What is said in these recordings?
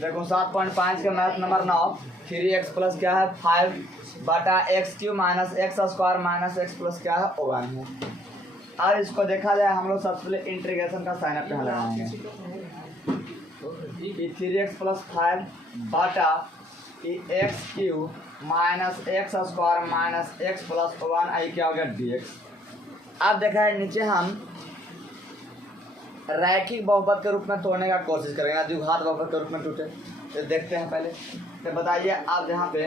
देखो 7.5 का math number 9, 3x plus क्या है 5 बटा x Q minus x square minus x plus क्या है 1 है। अब इसको देखा जाए हम लोग सबसे पहले इंटीग्रेशन का साइन अप यहाँ लगाएंगे। 3x प्लस 5 बटा x Q minus x square minus x plus 1 आई क्या हो गया dx। अब देखा है नीचे हम रैखिक बहुपद के रूप में तोड़ने का कोशिश करेंगे, द्विघात बहुपद के रूप में टूटे तो देखते हैं पहले। तो बताइए आप यहाँ पे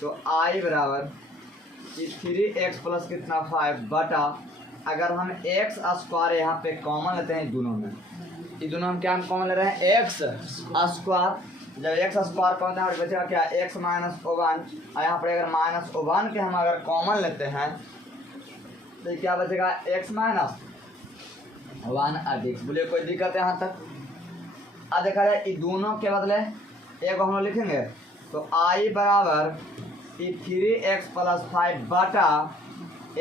तो i बराबर 3x प्लस कितना 5 बटा अगर हम एक्स स्क्वायर यहाँ पे कॉमन लेते हैं दोनों में, ये दोनों हम क्या हम कॉमन ले रहे हैं एक्स स्क्वायर। जब एक्स स्क्वायर कॉमन है बचेगा क्या एक्स माइनस 1 और यहाँ पर अगर माइनस 1 के हम अगर कॉमन लेते हैं तो क्या बचेगा एक्स माइनस 1 अधिक। बोलिए कोई दिक्कत है यहाँ तक? अब देखा जाए ये दोनों के बदले एक हम लोग लिखेंगे तो i बराबर 3x प्लस 5 बटा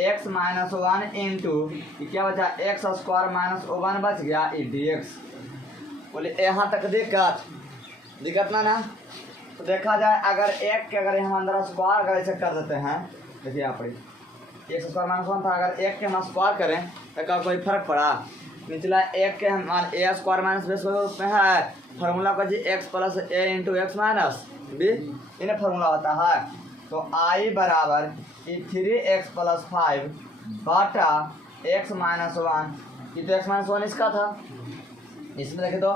x माइनस 1 इंटू क्या बचा एक्स स्क्वायर माइनस 1 बच गया ई dx। बोले यहाँ तक दिक्कत ना तो देखा जाए अगर एक के अगर हम अंदर स्क्वायर अगर ऐसे कर देते हैं, देखिए यहाँ पर एक्स स्क्वायर माइनस 1 था, अगर एक के हम स्क्वायर करें तो क्या कोई फर्क पड़ा? निचला एक के हम ए स्क्वायर माइनस बी में है फार्मूला का जी एक्स प्लस ए इंटू एक्स माइनस बी, इन्हें फार्मूला होता है। तो आई बराबर 3x प्लस 5 बटा एक्स माइनस 1, ये तो एक्स माइनस 1 इसका था, इसमें देखे तो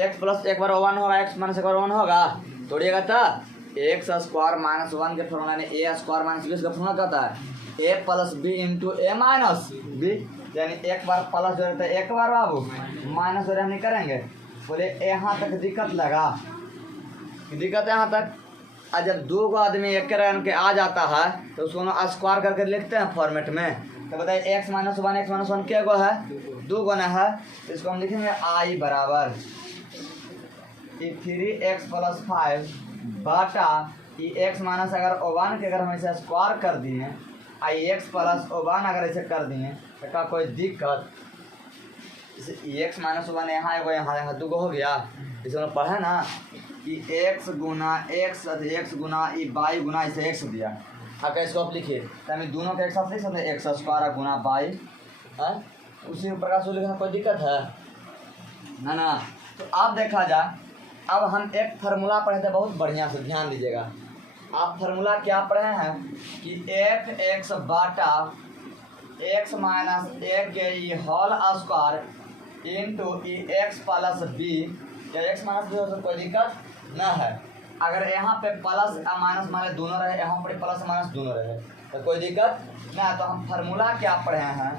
एक्स प्लस एक बार 1 होगा एक्स माइनस एक बार 1 होगा तोड़िएगा था एक्स स्क्वायर माइनस 1 के फार्मूला ने ए स्क्वायर माइनस बी का फार्मूला कहता है ए प्लस बी इंटू ए माइनस बी, यानी एक बार प्लस जो रहता है एक बार बाबू माइनस जो नहीं करेंगे। बोले यहाँ तक दिक्कत लगा, दिक्कत यहाँ तक। और जब दो को आदमी एक रन के आ जाता है तो उसको स्क्वायर करके लिखते हैं फॉर्मेट में। तो बताइए एक्स माइनस 1 क्या गो है 2 गुना है, तो इसको हम लिखेंगे आई बराबर 3x प्लस 5 बटा एक्स माइनस अगर 1 के अगर हम ऐसे स्क्वायर कर दिए आई एक्स प्लस 1 अगर ऐसे कर दिए तो क्या कोई दिक्कत? जैसे एक्स माइनस 1 यहाँ एगो यहाँ 2 हो गया, इसे हम पढ़ा ना कि एक्स गुना एक्स गुना ई बाई गुना इसे एक्स दिया। अगर इसको आप लिखिए तो हम दोनों के एक साथ लिख सकते हैं एक्स स्क्वायर गुना बाई है, उसी प्रकार से लिखना कोई दिक्कत है ना। तो अब देखा जाए अब हम एक फार्मूला पढ़े थे बहुत बढ़िया से, ध्यान दीजिएगा। आप फार्मूला क्या पढ़े हैं कि एफ एक्स बाटा एक्स माइनस एक के ई होल स्क्वायर इंटू ई एक्स प्लस बी, या एक्स माइनस बी हो तो कोई दिक्कत ना है। अगर यहाँ पे प्लस या माइनस माने दोनों रहे, यहाँ पर प्लस माइनस दोनों रहे तो कोई दिक्कत ना। तो हम फार्मूला क्या पढ़े हैं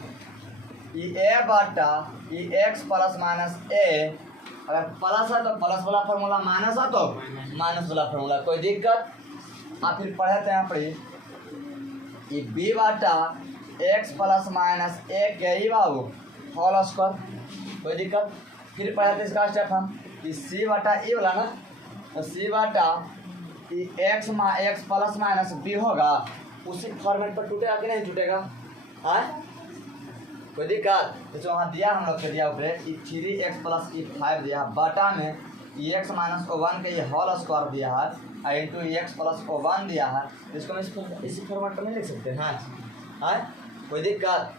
ई ए बाटा ई एक्स प्लस माइनस ए, अगर प्लस है तो प्लस वाला फार्मूला, माइनस है तो माइनस वाला फार्मूला, कोई दिक्कत। आप फिर पढ़े थे यहाँ पर ये बी बाटा एक्स प्लस माइनस ए के ही बाबू होल स्क्वायर, कोई दिक्कत। फिर पढ़े थे इसका स्टेप हम कि सी बाटा ई वाला ना, तो सी बाटा ई एक्स प्लस माइनस बी होगा, उसी फॉर्मेट पर टूटेगा कि नहीं टूटेगा? हाँ कोई दिक्कत? तो वहाँ दिया हम लोग के दिया ऊपर 3x प्लस 5 दिया बाटा में एक्स माइनस 1 के ये होल स्क्वायर दिया है इंटू एक्स प्लस 1 दिया है। इसको मैं इसी फॉर्मेट पर नहीं लिख सकते हैं? हाँ कोई दिक्कत?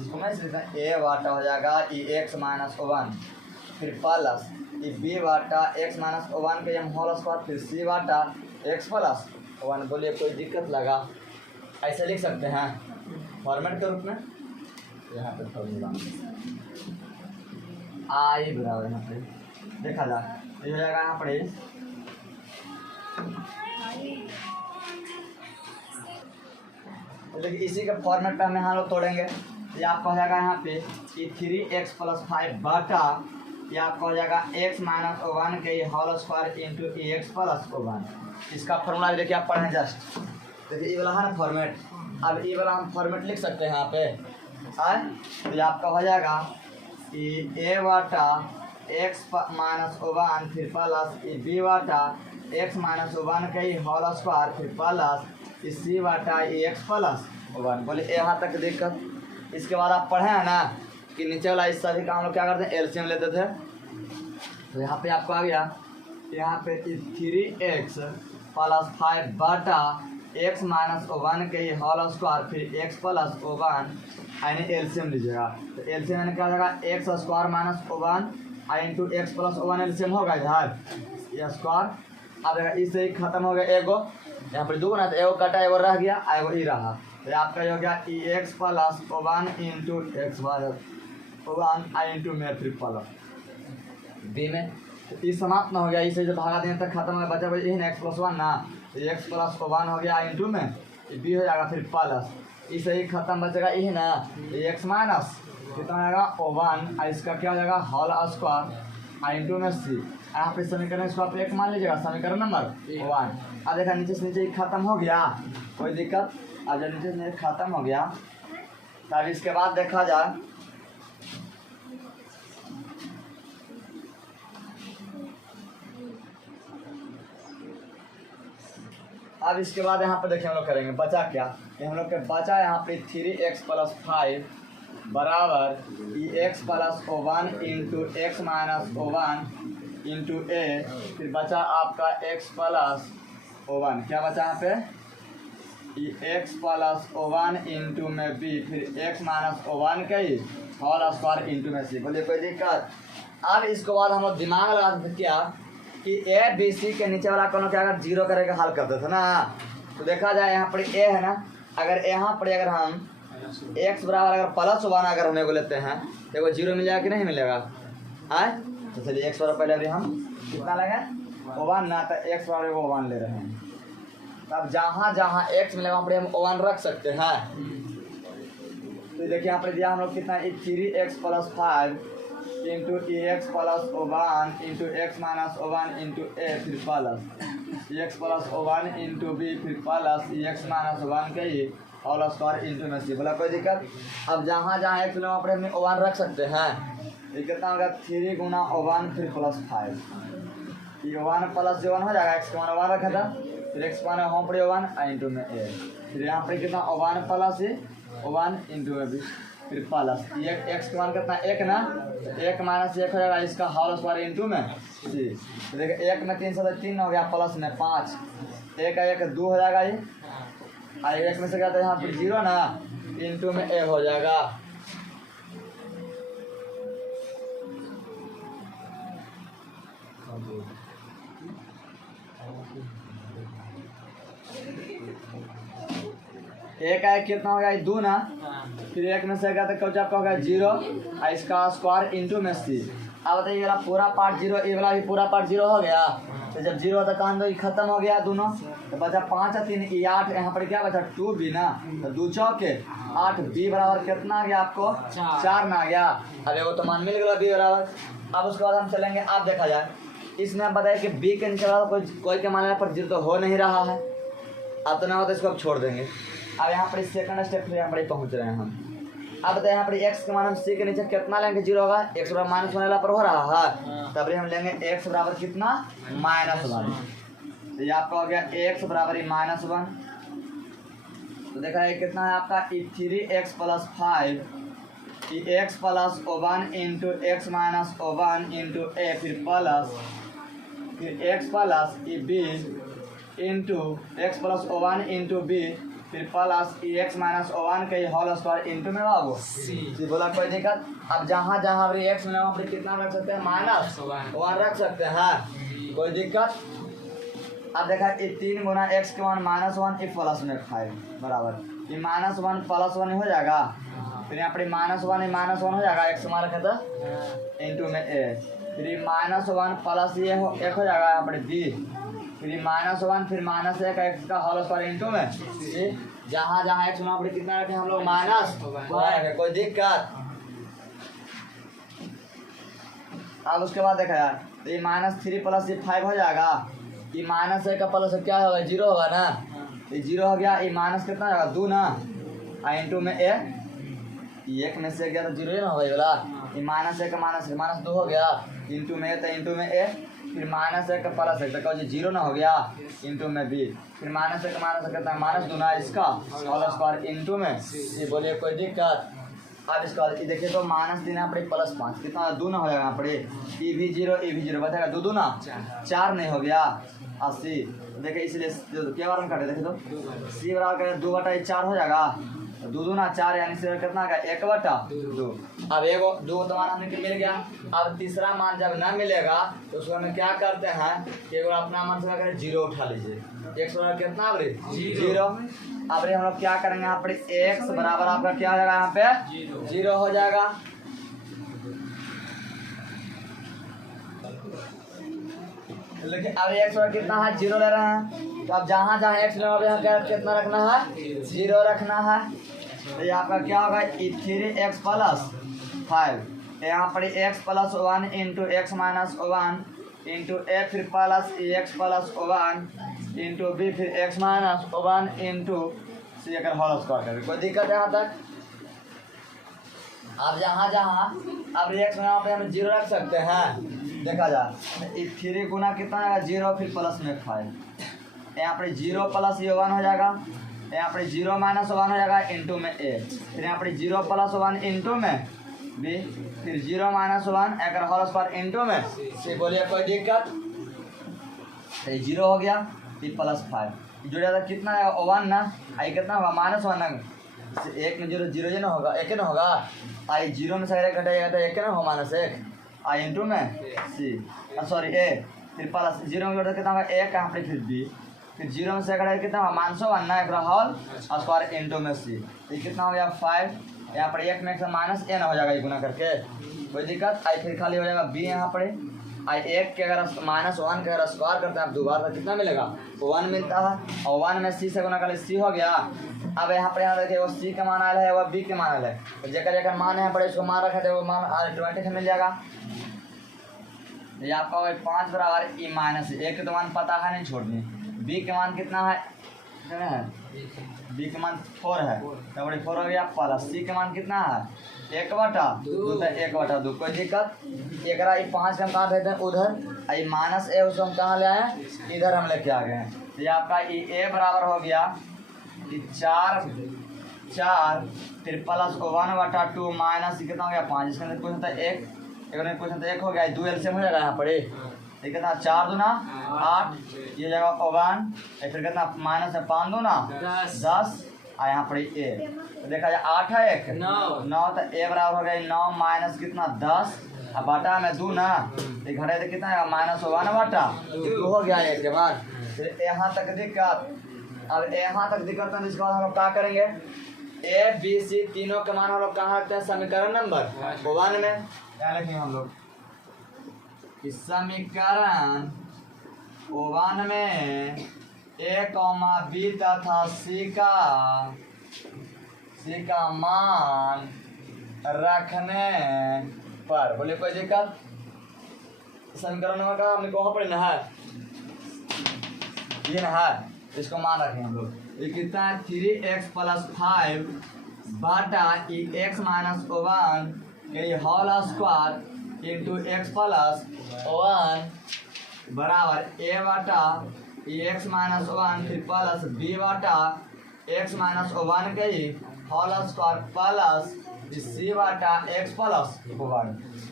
इसको मैं लिखता हूँ ए बाटा हो जाएगा ई एक्स माइनस 1 फिर प्लस ई बी बाटा एक्स माइनस 1 के हम होल स्क्वायर फिर सी बाटा एक्स प्लस 1। बोलिए कोई दिक्कत लगा? ऐसे लिख सकते हैं फॉर्मेट के रूप में। यहाँ पे फॉर्मूला आई बराबर यहाँ पे देखा जाए तो हो जाएगा यहाँ पर लेकिन इसी के फॉर्मेट पे हम यहाँ लोग तोड़ेंगे। ये आपका हो जाएगा यहाँ पे कि 3x प्लस 5 बटा ये आपका हो जाएगा x माइनस 1 के whole square into x plus 1। इसका फॉर्मूला देखिए आप पढ़ें जस्ट, देखिए ये वाला है ना फॉर्मेट। अब ये वाला हम फॉर्मेट लिख सकते हैं यहाँ पे तो ये आपका हो जाएगा कि ए बाटा एक्स माइनस 1 फिर प्लस ई बी बाटा एक्स माइनस 1 के होल स्क्वायर फिर प्लस सी बाटा एक्स प्लस 1। बोले यहाँ तक दिक्कत? इसके बाद आप पढ़े हैं ना कि नीचे वाला इस सभी का हम लोग क्या करते हैं एलसीएम लेते थे। तो यहाँ पे आपको आ गया, यहाँ पे 3x प्लस 5 बटा x माइनस 1 के होल स्क्वायर फिर x प्लस 1 यानी एलसीएम लीजिएगा। तो एलसीएम यानी क्या हो जाएगा, x square minus 1 into x plus 1 LCM होगा इधर ये स्क्वायर। अब इससे ही खत्म हो गया एगो, यहाँ पर दो ना, तो एगो कटा एगो रह गया, एगो ही रहा। तो आपका हो गया ई x plus 1 into x minus 1 into में फिर प्लस बी में। तो ई समाप्त ना हो गया, इसे जब भागा देने तक खत्म हो गया, बचा बचा यही ना एक्स प्लस 1 ना, तो एक्स प्लस 1 हो गया इंटू में बी हो जाएगा फिर प्लस, इसे ही खत्म बचेगा यही ना, एक्स माइनस कितना हो जाएगा 1 इसका क्या हो जाएगा होल स्क्वायर इंटू में सी। यहाँ पे समीकरण इसको आप एक मान लीजिएगा, समीकरण नंबर 1। अब देखा नीचे से नीचे खत्म हो गया, कोई दिक्कत। अब जब नीचे से खत्म हो गया तब इसके बाद देखा जाए, अब इसके बाद यहाँ पर देखिए हम लोग करेंगे बचा क्या, हम लोग के बचा यहाँ पे 3x प्लस 5 बराबर ई x plus 1 into x minus 1 into A, फिर बचा आपका x प्लस 1, क्या बचा यहाँ पे ई एक्स प्लस 1 इंटू में b फिर x माइनस 1 का ही होल स्क्वायर इंटू में c। बोलिए कोई दिक्कत। अब इसके बाद हम लोग दिमाग लगा सकते क्या कि ए बी सी के नीचे वाला कोनो क्या अगर जीरो करके हल करते थे ना, तो देखा जाए यहाँ पर ए है ना, अगर यहाँ पर अगर हम x बराबर अगर प्लस 1 अगर हम एगो लेते हैं तो एगो जीरो मिल जाएगा कि नहीं मिलेगा, आए तो चलिए x बराबर पहले अभी हम कितना लगे 1 ना, तो x बराबर एगो 1 ले रहे हैं। तब जहाँ जहाँ x मिलेगा वहाँ पर हम 1 रख सकते हैं। तो देखिए यहाँ पर दिया हम लोग कितना 3x प्लस 5 इंटू ई x plus 1 into x minus 1 into A फिर प्लस ई एक्स प्लस 1 इंटू बी फिर प्लस ई एक्स माइनस 1 के ही होल स्क्वायर इंटू में सी। बोला कोई दिक्कत। अब जहाँ जहाँ एक्स वहाँ पर हम 1 रख सकते हैं, ये कितना होगा 3 गुना 1 फिर प्लस 5, ये 1 प्लस 1 हो जाएगा, एक्स का मान 1 रखा था फिर एक्स मान वहाँ पर 1 इंटू में ए, फिर यहाँ पर कितना 1 प्लस 1 इंटू में बी फिर प्लस ये एक्स का मान कितना 1 ना, 1 माइनस 1 हो जाएगा इसका होल स्क्वायर इंटू में सी। तो देखिए 1 में 3 से 3 हो गया, प्लस में 5, 1 का 1 2 हो जाएगा ये, और 1 में से क्या था यहाँ पर 0 ना, इंटू में ए हो जाएगा। एक का 1 कितना हो गया 2 ना, फिर 1 में से क्या तो कौन आपका होगा 0 और इसका स्क्वायर इंटू में सी। अब बताइए ये वाला पूरा पार्ट 0, ये वाला भी पूरा पार्ट 0 हो गया, तो जब 0 होता कहाँ तो खत्म हो गया दोनों, तो बचा 5 और 3 8, यहाँ पर क्या बचा 2b ना, तो 2 चौके 8, b बराबर कितना आ गया आपको 4 ना आ गया। अब एगो तो मान मिल गया b बराबर। अब उसके बाद हम चलेंगे, आप देखा जाए इसमें हम बताए कि b के नीचे वाला कोई के मानने पर 0 तो हो नहीं रहा है, अब तो ना हो तो इसको अब छोड़ देंगे। अब यहाँ पर सेकंड स्टेप यहाँ पर पहुँच रहे हैं हम। अब बताए यहाँ पर x के मान हम c के नीचे कितना लेंगे 0 होगा, x बराबर माइनस 1 पर हो रहा है, तब हम लेंगे x बराबर कितना -1, तो ये आपका हो गया x बराबर -1। तो देखा है कितना है आपका 3x plus 5 x plus 1 into x minus 1 into A फिर प्लस फिर x plus b into x plus 1 into b फिर प्लस ई एक्स माइनस 1 के होल स्क्वायर इंटू में बाबू सी। बोला कोई दिक्कत। अब जहाँ जहाँ एक्स मिला वहाँ पर कितना रख सकते हैं -1 रख सकते हैं, कोई दिक्कत। अब देखा ये 3 गुना एक्स के मान -1 ये प्लस में 5 बराबर ये -1 प्लस 1 हो जाएगा, फिर यहाँ पर -1 हो जाएगा, एक्स मान रखा था इंटू में ए, फिर -1 प्लस ये 1 हो जाएगा यहाँ पर बी, फिर -1 फिर -1 एक्स का होल स्क्वायर इंटू में सी। जहाँ जहाँ एक्स वहाँ पर कितना रखे हम लोग -1 रखे, कोई दिक्कत। अब उसके बाद देखा यार तो ये -3 प्लस ये 5 हो जाएगा, ये -1 का प्लस क्या होगा 0 होगा ना, ये 0 हो गया, ये माइनस कितना होगा 2 ना, इंटू में ए, 1 में से गया तो 0 ना होगा ये वाला, ये -1 का -2 हो गया इंटू में ए, तो इंटू में ए फिर -1 का प्लस 1 तो 0 ना हो गया इंटू में बी, फिर -1 का -1 कितना -2 ना इसका होल स्क्वायर इंटू में ये। बोलिए कोई दिक्कत। अब इसका ये देखिए तो माइनस 3 यहाँ पर प्लस 5 कितना दो ना हो जाएगा यहाँ पर ई भी जीरो बचेगा दो ना 4 नहीं हो गया 80। देखिए इसलिए क्या बार में काटे देखे तो सी बराबर करें 2/4 हो जाएगा दो ना 4 यानी से कितना आ गया 1/2। अब एगो दो तो मान हमने मिल गया। अब तीसरा मान जब ना मिलेगा तो उसको हम क्या करते हैं कि एगो अपना मान से क्या करें 0 उठा लीजिए। x बराबर कितना अब 0। अब हम लोग क्या करेंगे यहाँ पर x बराबर आपका क्या हो जाएगा यहाँ पे 0 हो जाएगा। लेकिन अब x बराबर कितना है 0 ले रहे हैं तो अब जहाँ जहाँ x बराबर यहाँ कितना रखना है 0 रखना है। तो ये आपका क्या होगा 3x प्लस 5 यहाँ पर x plus 1 into x minus 1 into A फिर plus x plus 1 into B फिर x माइनस 1 इंटू सी अगर होल स्क्वायर करें कोई दिक्कत है यहाँ तक। अब जहाँ जहाँ अब x में यहाँ पे हम 0 रख सकते हैं देखा जाए 3 गुना कितना आएगा 0 फिर प्लस में 5 यहाँ पर 0 प्लस ये 1 हो जाएगा यहाँ पर 0 माइनस 1 हो जाएगा इंटू में ए फिर यहाँ पर 0 प्लस 1 इंटू में बी फिर 0 माइनस 1 अगर होल स्क्वायर इंटू में सी। बोलिए कोई दिक्कत। तो 0 हो गया फिर प्लस 5 जो ज़्यादा कितना है 1 ना आई कितना होगा -1 ना 1 में 0 0 ना होगा 1 ना होगा आई 0 में से अगर घटाएगा तो 1 ना हो -1 आई इंटू में सी सॉरी ए फिर प्लस 0 में कितना होगा 1 यहाँ पर फिर बी फिर 0 में से घटाएगा कितना होगा -1 ना एक होल स्क्वायर इंटू में सी। ये कितना हो गया 5 यहाँ पर 1 में से माइनस ए ना हो जाएगा ये गुना करके कोई दिक्कत। आई फिर खाली हो जाएगा बी यहाँ पर आई 1 के अगर -1 के अगर स्क्वायर करते हैं आप दोबारा तो कितना मिलेगा 1 मिलता है और 1 में सी से गुना कर सी हो गया। अब यहाँ पर यहाँ देखिए वो सी का मान आया है वो बी के मान आया है तो जगह जगह मान यहाँ पर इसको मान रखा था वो मान ऑटोमेटिक मिल जाएगा। ये आपका होगा 5 बराबर ई माइनस 1 के तो मान पता है नहीं छोड़नी। बी के मान कितना है बी के मान 4 है तो बड़ी 4 हो गया प्लस सी के मान कितना है 1/2 तो 1/2 कोई दिक्कत। एक 5 का हम कहाँ देते हैं उधर आई माइनस ए उसको हम कहाँ ले आए हैं इधर हम लेके आ गए हैं। तो ये आपका ए बराबर हो गया 4 फिर प्लस 1/2 माइनस कितना हो गया 5 इसके अंदर कुछ था 1 हो गया 2 एलसीएम हो जाएगा यहाँ पर ये कितना 4 दूना 8 ये जाएगा 1 फिर कितना माइनस है 5 दूना 10 और यहाँ पर ए तो देखा जाए 8 है 1 9 तो ए बराबर हो गया 9 माइनस कितना 10 अब बाटा में 2 ना ये घटे तो कितना है -1/2 हो गया 1 के बाद। फिर यहाँ तक दिक्कत। अब यहाँ तक दिक्कत है इसके बाद हम लोग क्या करेंगे ए बी सी तीनों के मान हम लोग कहाँ रखते हैं समीकरण नंबर 1 में क्या लिखेंगे हम लोग इस समीकरण 1 में ए कॉमा बी तथा सी का मान रखने पर बोलिए कोई दिक्कत। समीकरण नंबर का हमने कहाँ पढ़ना है ये ना है इसको मान रखें हम लोग ये कितना है 3x प्लस 5 बटा x माइनस 1 के whole square into x plus 1 बराबर ए बटा x माइनस 1 फिर प्लस बी बटा x माइनस 1 के ही होल स्क्वायर प्लस सी बटा एक्स प्लस 1।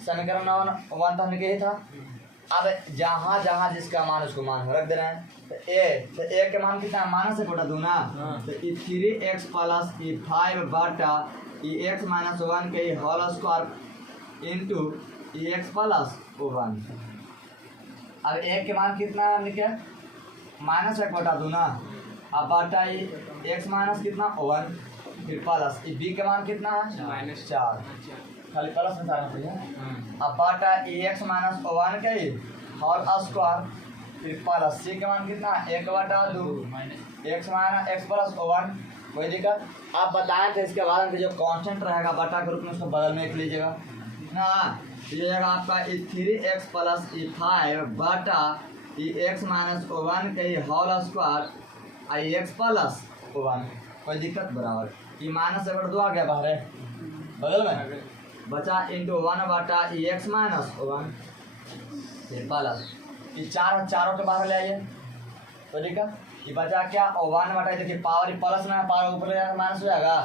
समीकरण 1 तो हमने यही था। अब जहाँ जहाँ जिसका मान उसको मान रख दे रहे हैं तो ए के मान कितना माइनस से कोटा 2 ना तो 3x प्लस 5 बटा x माइनस 1 के whole square into x plus 1। अब ए के मान कितना है लिखे माइनस से कोटा 2 ना अब बटा x माइनस कितना 1 फिर प्लस बी के मान कितना है -4 खाली प्लस में सारा चाहिए। अब बटा एक्स माइनस 1 के होल स्क्वायर फिर प्लस सी के मान कितना 1/2 एक्स माइनस एक्स प्लस 1 कोई दिक्कत। आप बताएं थे इसके बाद में जो कांस्टेंट रहेगा बटा के रूप में उसको बगल में लिख लीजिएगा ना ये जाएगा आपका 3x प्लस 5 बटा एक्स माइनस 1 के होल स्क्वायर आई एक्स प्लस 1 कोई दिक्कत बराबर ये माइनस अगर 2 आ गया बाहर है बगल में बचा इंटू 1 बटा एक्स माइनस 1 फिर प्लस ये चारों के बाहर ले आइए तो ठीक है ये बचा क्या 1 बटा देखिए पावर प्लस में पावर ऊपर ले जाकर माइनस हो जाएगा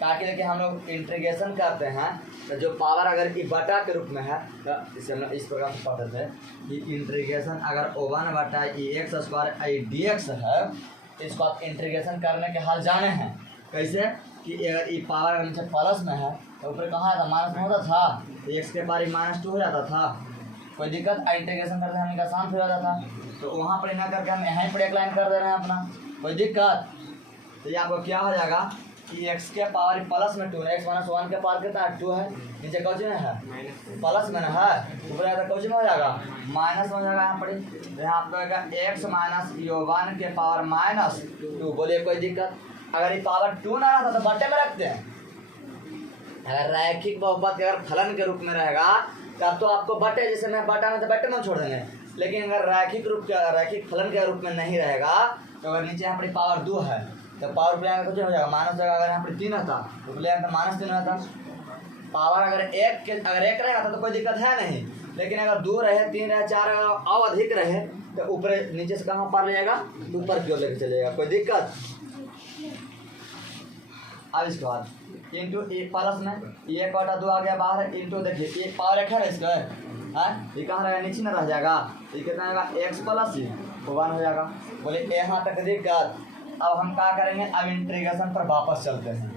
ताकि देखिए हम लोग इंटीग्रेशन करते हैं तो जो पावर अगर ई बटा के रूप में है तो इसे हम लोग इस प्रकार से पढ़ते थे कि इंटीग्रेशन अगर O1 बटा ई एक्स स्क्वायर आई डी एक्स है तो इसको आप इंटीग्रेशन करने के हाल जाने हैं कैसे कि अगर ई पावर अगर नीचे प्लस में है तो ऊपर कहाँ था माइनस में होता था तो एक्स के पार -2 हो जाता था। कोई दिक्कत इंटीग्रेशन करते हमें आसान हो जाता था तो वहाँ पर ना करके हम यहाँ पर एक लाइन कर दे रहे हैं अपना कोई दिक्कत। तो ये आपको क्या हो जाएगा कि एक्स के पावर प्लस में 2 है एक्स माइनस 1 के पावर कितना 2 है नीचे कौच में है प्लस में है ऊपर जाता कौच में हो जाएगा माइनस में हो जाएगा यहाँ पर। तो यहाँ आपको आएगा एक्स माइनस -1 के पावर -2। बोलिए कोई दिक्कत। अगर ये पावर 2 ना रहता तो बटे में रखते हैं। अगर रैखिक बहुपद के अगर फलन के रूप में रहेगा तब तो आपको बटे जैसे मैं बटा में तो बटे में छोड़ देंगे, लेकिन अगर रैखिक फलन के रूप में नहीं रहेगा तो अगर नीचे यहाँ पर पावर 2 है तो पावर प्ले कुछ हो जाएगा माइनस जगह अगर यहाँ पर 3 आता तो प्ले तो -3 आता। पावर अगर एक रहेगा तो कोई दिक्कत है नहीं, लेकिन अगर 2 रहे 3 रहे 4 रहे और अधिक रहे तो ऊपर नीचे से कहाँ पार ले जाएगा ऊपर की ओर लेकर चलेगा कोई दिक्कत। अब इसके बाद इंटू प्लस में ये कटा 2 आ गया बाहर इंटू देखिए ये पावर एक है इसका है ये कहाँ रहेगा नीचे ना रह जाएगा ये कितना आएगा एक्स प्लस 1 हो जाएगा। बोले यहाँ तक दिक्कत। अब हम क्या करेंगे अब इंटीग्रेशन पर वापस चलते हैं।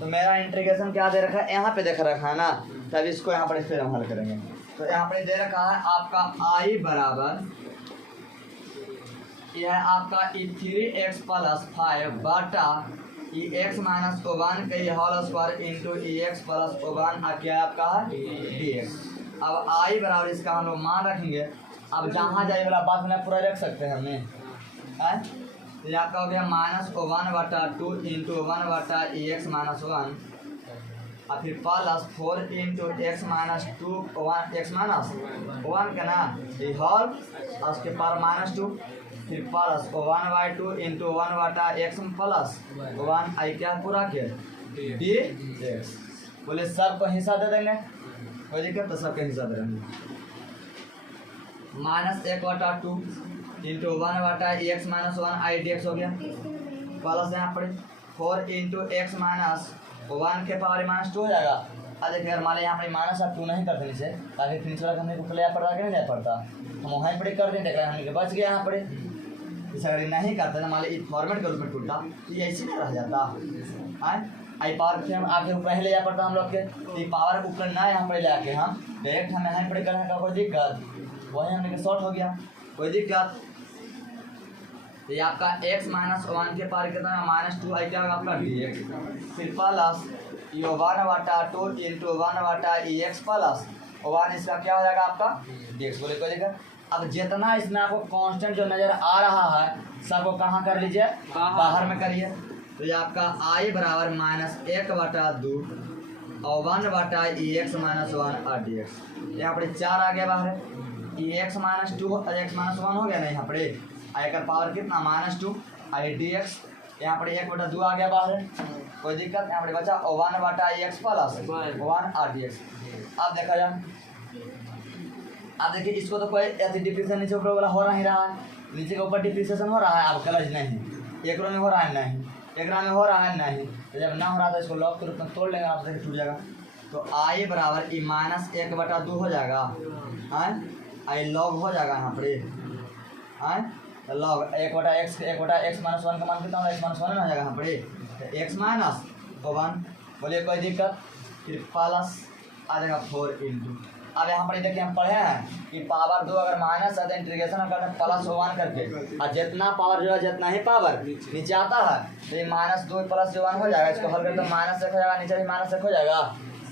तो मेरा इंटीग्रेशन क्या दे रखा है यहाँ पे देख रखा है ना, तब इसको यहाँ पर फिर हम हल करेंगे। तो यहाँ पर दे रखा है आपका आई बराबर यह है आपका 3x + 5 बटा x माइनस 1 के होल स्क्वायर इंटू x + 1 क्या आपका है dx। अब आई बराबर इसका हम लोग मान रखेंगे। अब जहाँ जाए वाला बात में पूरा रख सकते हैं हमें है तो यहाँ का हो गया -1 बटा 2 इंटू 1 बटा x माइनस 1 और फिर plus 4 into x minus 2 x minus 1 का ना ये होल और उसके पार -2 फिर प्लस 1/2 इंटू 1 बटा x प्लस 1 आई क्या पूरा के dx। बोले सबको हिस्सा दे देंगे कोई दिक्कत तो सबके हिस्सा दे देंगे -1/2 इंटू 1 बटा x माइनस 1 आई डी एक्स हो गया प्लस यहाँ पर 4 इंटू एक्स माइनस 1 के पावर -2 हो जाएगा। अब देखिए अगर मान लीजिए यहाँ पर माइनस आप 2 नहीं करते नीचे ताकि फिनिश वाला करने को प्ले पड़ता कि नहीं जाए पड़ता हम वहीं पर कर दें देख रहे हैं हम बच गया यहाँ पर। इसे अगर नहीं करते ना मान लीजिए फॉर्मेट के रूप में टूटा तो ये ऐसे नहीं रह जाता है आई पावर फिर हम आगे ऊपर ही ले जा पड़ता हम लोग के तो पावर ऊपर ना यहाँ पर ले आके हम डायरेक्ट हमें यहाँ पर करने का कोई दिक्कत वही हमने के शॉर्ट हो गया कोई दिक्कत। तो ये आपका x माइनस 1 के पार कितना -2 आई क्या होगा आपका dx फिर प्लस 1 बटा 2 इंटू 1 बटा x प्लस 1 इसका क्या हो जाएगा आपका dx। बोले कोई दिक्कत। अब जितना इसमें आपको कांस्टेंट जो नज़र आ रहा है सबको कहाँ कर लीजिए बाहर में करिए। तो ये आपका i बराबर -1 बटा 2 और 1 बटा x माइनस 1 और dx। यहाँ पर 4 आ गया बाहर x माइनस 2 x माइनस 1 हो गया ना यहाँ पर आई का पावर कितना -2 आई dx। यहाँ पर 1/2 आ गया बाहर कोई दिक्कत। यहाँ पर बचा 1 बटा x प्लस 1 और dx। अब देखा जाए अब देखिए इसको तो कोई ऐसी डिप्रिसिएशन नीचे ऊपर वाला हो रहा ही रहा है नीचे के ऊपर डिप्रिसिएशन हो रहा है अब कलज नहीं एक में हो रहा है नहीं एक में हो रहा है नहीं तो जब ना हो रहा था इसको लॉग के रूप में तोड़ लेंगे आप देखिए टूट जाएगा। तो आई बराबर ई -1/2 हो जाएगा आई लॉग हो जाएगा यहाँ पर लॉग 1/x माइनस 1 का मान कितना होगा x माइनस 1 हो जाएगा यहाँ पर x माइनस 1। बोलिए कोई दिक्कत। फिर प्लस आ जाएगा 4 इंटू अब यहाँ पर देखिए हम पढ़े हैं कि पावर 2 अगर माइनस है तो इंटीग्रेशन करना +1 करके और जितना पावर जो है जितना ही पावर नीचे आता है तो ये -2 + 1 हो जाएगा। इसको हल करते तो -1 हो जाएगा नीचे भी -1 हो जाएगा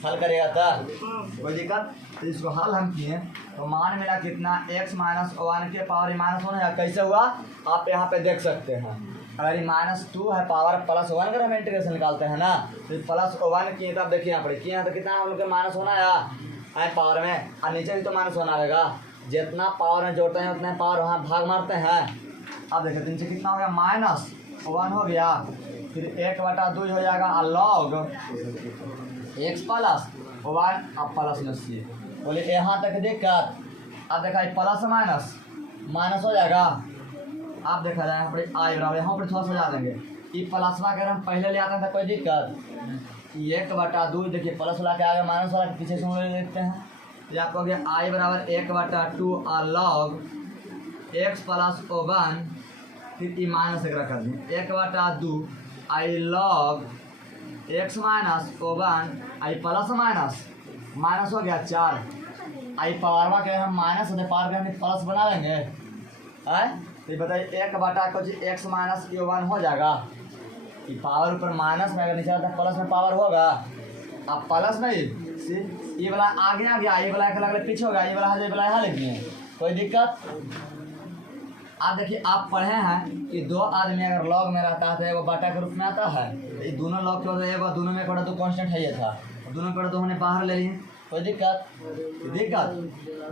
हल करेगा तो कोई दिक्कत। तो इसको हल हम किए तो मान मिला कितना x माइनस 1 के पावर -1 है कैसे हुआ आप यहाँ पे देख सकते हैं। अगर ये -2 है पावर +1 अगर हम इंटीग्रेशन निकालते हैं ना तो +1 किए तब देखिए यहाँ पर किए तो कितना हम लोग के -1 आया है पावर में और नीचे भी तो -1 आएगा जितना पावर में जोड़ते हैं उतना पावर वहाँ भाग मारते हैं। अब देखिए तो नीचे कितना हो गया -1 हो गया फिर 1/2 हो जाएगा और लॉग x प्लस 1 अब प्लस में सी। बोले यहाँ तक दिक्कत। अब देखा प्लस माइनस हो जाएगा। अब देखा जाए यहाँ पर आई बराबर यहाँ पर थोड़ा सा जा देंगे ये प्लसवा अगर हम पहले ले आते हैं तो कोई दिक्कत एक बटा दो, देखिए प्लस वाला के आगे माइनस वाला के पीछे से हम लोग देखते हैं। ये आपको हो गया आई बराबर 1/2 log एक्स प्लस O1, फिर ई माइनस एक कर दें 1/2 आई log एक्स माइनस O1 आई प्लस माइनस हो गया 4 आई पावर के हम माइनस होते पावर के हम प्लस बना लेंगे है। तो ये बताइए 1/कुछ एक्स माइनस O1 हो जाएगा। ये पावर ऊपर माइनस में अगर नीचे आता है प्लस में पावर होगा। अब प्लस नहीं ये वाला आगे आ गया, ये वाला एक लगले पीछे होगा, ये वाला यहाँ लिखिए, कोई दिक्कत। आप देखिए आप पढ़े हैं कि दो आदमी अगर लॉग में रहता है तो एगो बटा के रूप में आता है। ये दोनों लॉग के वजह एगो दोनों में एक बटा दो कांस्टेंट है, ये था दोनों बटा दो हमने बाहर ले लिए, कोई दिक्कत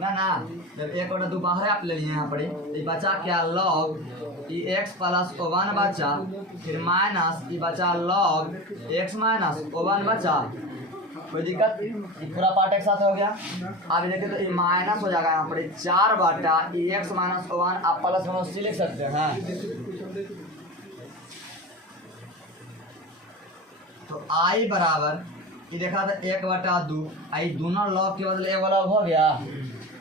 ना। जब 1/2 बाहर आप ले लिए यहाँ पर ये बचा क्या लॉग ई एक्स प्लस O1 बचा, फिर माइनस ये बचा लॉग एक्स माइनस O1 बचा, कोई दिक्कत। ये पूरा पार्ट एक साथ हो गया। अब देखिए तो ये माइनस हो जाएगा यहाँ पर 4/एक्स माइनस O1 आप प्लस में उससे लिख सकते हैं। तो आई बराबर ये देखा था 1/2 आई दोनों लॉग के बदले एक लॉग हो गया,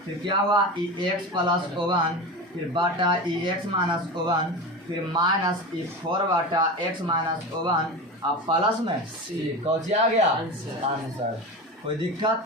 फिर क्या हुआ ई एक्स प्लस O1 फिर बटा ई एक्स माइनस O1 फिर माइनस ई 4/एक्स माइनस O1 अब प्लस में सी कौन आ गया आंसर, कोई दिक्कत।